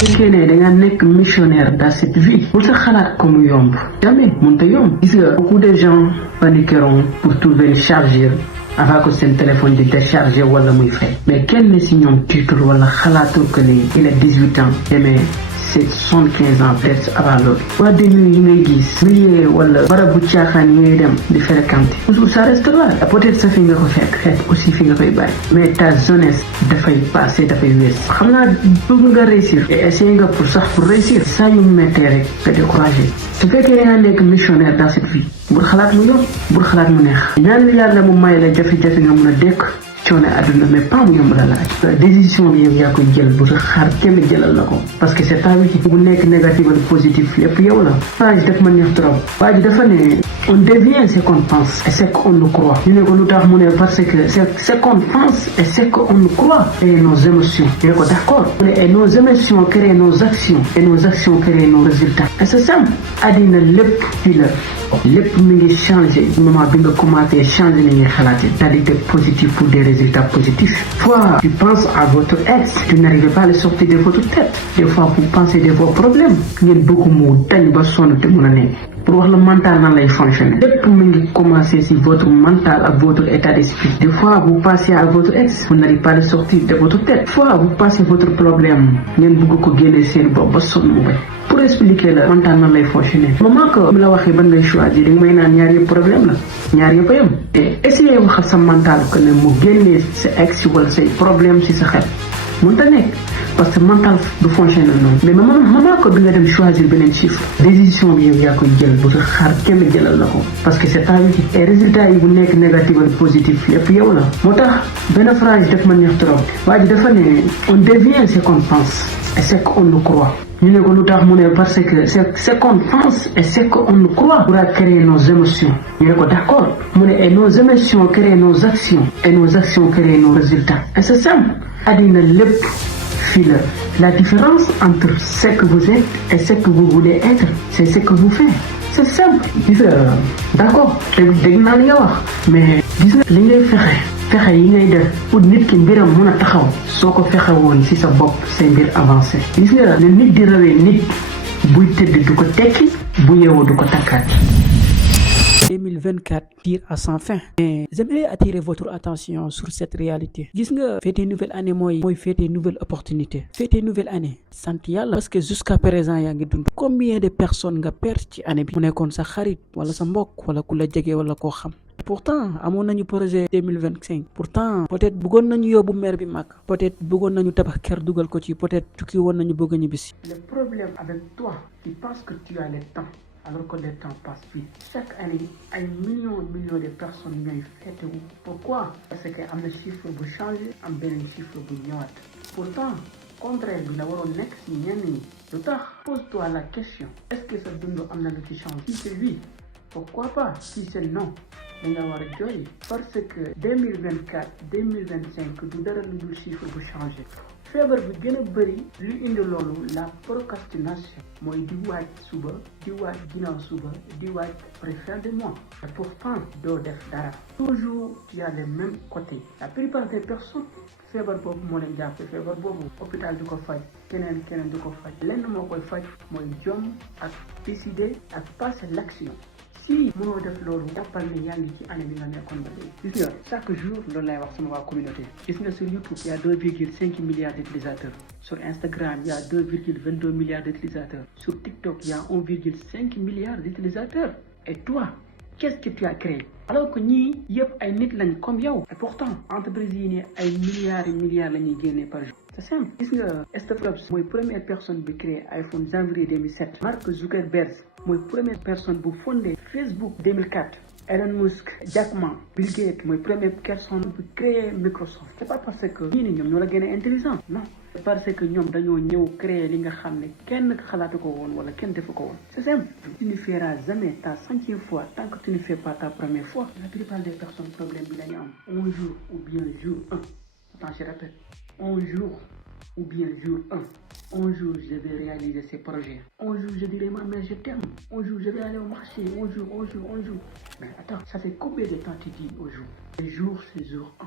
fekkee ne da nga nekk missionnaire dans cette vie bul sa xalaat ko mu yomb jamais mënut a yomb. Gis nga beaucoup de gens paniqueront pour trouver une chargeur avant que seen téléphone di décharger wala muy fay mais kenn si ñoom tiitul wala xalaatul que ni il a 18 ans mais c'est 75 ans peut-être avant loolu. waa déglu yi ngay gis milieu wala barabu caaxaan yi ngay dem di fréquenter toujours ça reste là peut-être sa fi nga ko fekk aussi fi nga koy bàyyi mais ta jeunesse dafay passé dafay wees. xam naa bëgg nga réussir et essayer nga pour réussir saa yu méttee rek nga découragé su fekkee da nga nekk missionnaire dans cette vie bul xalaat mu yomb bul xalaat mu neex ñaan yàlla mu may la jafe-jafe nga mun a dékk coono àdduna mais pas mu yomb la laaj. décision bi yow yaa ko jël bu sa xaar kenn jëlal na ko parce que c'est pas wiki bu nekk négatif wala positif lépp yow la. waa ji daf ma neex trop waa ji dafa ne on devient ce qu'on pense et ce qu'on nous croit. ñu ne ko lu tax mu ne parce que c'est ce qu'on pense et ce qu'on nous croit et nos émotions. ñu ne ko d'accord mu ne et nos émotions créent nos actions et nos actions créent nos résultats. et c'est simple àddina lépp fii la lépp mi ngi changé moment bi nga commencé changer ni ngay xalaatee c'est-à-dire que positif pour des résultats positifs. Fois tu penses à votre ex tu n'arrives pas à le sortir de votre tête. Des fois vous pensez de vos problèmes ngeen bëgg mu dañ ba sonn te mun a nekk pour wax la mental nan lay fonctionner lépp mi ngi commencer si votre mental ak votre état d'esprit. Des fois vous passez à votre ex vous n'arrivez pas à le sortir de votre tête. Des fois vous passez votre problème ngeen bëgg ko génne seen bopp ba sonn mu bay. pour expliquer la mental nan lay fonctionner moment que mu la waxee ban ngay choisir da nga may naan ñaar yëpp problème la ñaar yëpp a yem et essayer waxal sa mental que ne mu génnee sa ex wala say problème si sa xel mënta nekk parce que mental du fonctionner noonu mais moment que bi nga dem choisir beneen chiffre décision bi yow yaa koy jël bu sa xaar kenn jëlal la ko parce que c'est pas wiki et résultat yi bu nekk négatif wala positif lépp yow la. moo tax benn phrase daf ma neex trop waa ji dafa ne on devient ce qu'on pense et ce qu'on nous croit. ñu ne ko lu tax mu ne parce que c'est ce qu'on pense et ce qu'on nous croit pour créer nos émotions. ñu ne ko d'accord mu ne et nos émotions créent nos actions et nos actions créent nos résultats. et c'est simple àddina lépp fii la différence entre ce que vous êtes et ce que vous voulez être c'est ce que vous faites. c'est simple. gis nga d'accord dégg naa li nga wax mais gis nga li ngay fexe yi ngay def pour nit ki mbiram mun a taxaw soo ko fexe woon ci sa bopp say mbir avancé. gis nga ne nit di rawee nit buy tëdd du ko tekki bu yeewoo du ko takkaat. 2024 tire à sans fin. Mais j'aimerais attirer votre attention sur cette réalité. gis nga fêter nouvelle année mooy fêter nouvelle opportunité. fêter nouvelle année sant yàlla parce que jusqu'à présent yaa ngi dund. combien de personnes nga perdre ci année bi mu nekkoon sa xarit wala sa mbokk wala ku la jege wala koo xam. pourtant amoon nañu projet 2025 pourtant peut-être bëggoon nañu yóbbu maire bi mag peut-être bëggoon nañu tabax kër dugal ko ci peut-être tukki woon nañu bëgg a ñibbisi. Le problème avec toi tu penses que tu as le temps alors que le temps passe vite. chaque année ay millions de personnes ñooy fêtewu. pourquoi parce que am na chiffre bu changé am beneen chiffre bu ñëwaat pourtant contraire bi la waroon nekk si ñenn ñi. lu tax pose-toi la question est-ce que sa dund am na lu ci changé. si c'est oui pourquoi pas si c'est non da nga war a jooy parce que 2024 2025 du dara lu dul chiffre bu changé. feebar bi gën a bëri lu indi loolu la procrastination mooy di waaj suba di waaj ginnaaw suba di waaj après fin de mois et pourtant doo def dara. toujours il y a les mêmes côtés. la plupart des personnes feebar boobu moo leen jàpp feebar boobu hôpital du ko faj keneen du ko faj lenn moo koy faj mooy jom ak décider ak passer l'action. si mënoo def loolu jàppal ne yaa ngi ci année bi nga nekkoon ba léegi. gis nga chaque jour loolu lay wax sama waa communauté. gis nga sur YouTube il y a 2,5 milliards d'utilisateurs. sur Instagram il y a 2,22 milliards d'utilisateurs. sur TikTok il y a 1,5 milliard d'utilisateurs. et toi qu'est-ce que tu as créé. alors que ñii yëpp ay nit lañ comme yow. et pourtant entreprise yi nii ay milliards la ñuy génnee par jour. c'est simple. gis nga Steve Jobs mooy première personne bi créé iPhone janvier 2007. Mark Zuckerberg mooy première personne bu fondé Facebook 2004. Elon Musk, Jack Ma, Bill Gates mooy première personne bu créé Microsoft. c'est pas parce que ñii ni ñoom ñoo la gën a intelligent non. c'est parce que ñoom dañoo ñëw créer li nga xam ne kenn xalaatu ko woon wala kenn defu ko woon. c'est simple. tu ne feras jamais ta centième fois tant que tu ne fais pas ta première fois. la plupart des personnes problème bi la ñu am. un jour ou bien jour 1. attends je répète. un jour ou bien jour 1. Un jour, je vais réaliser ces projets. Un jour, je dirai, mais je t'aime. Un jour, je vais aller au marché. Un jour. Mais attends, ça fait combien de temps tu dis au jour? Le jour, c'est jour 1.